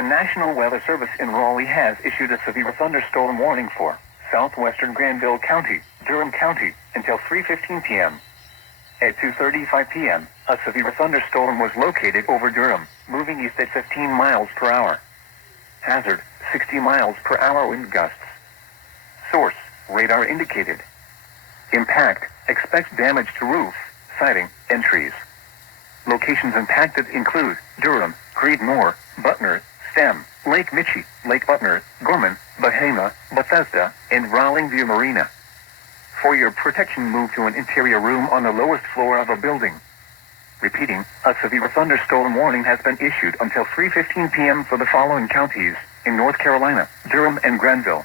The National Weather Service in Raleigh has issued a severe thunderstorm warning for southwestern Granville County, Durham County, until 3:15 p.m. At 2:35 p.m., a severe thunderstorm was located over Durham, moving east at 15 miles per hour. Hazard, 60 miles per hour wind gusts. Source, radar indicated. Impact, expect damage to roof, siding, and trees. Locations impacted include Durham, Creedmoor, Butner, Stem, Lake Michie, Lake Butner, Gorman, Bahama, Bethesda, and Rowling View Marina. For your protection, move to an interior room on the lowest floor of a building. Repeating, a severe thunderstorm warning has been issued until 3:15 p.m. for the following counties in North Carolina: Durham and Granville,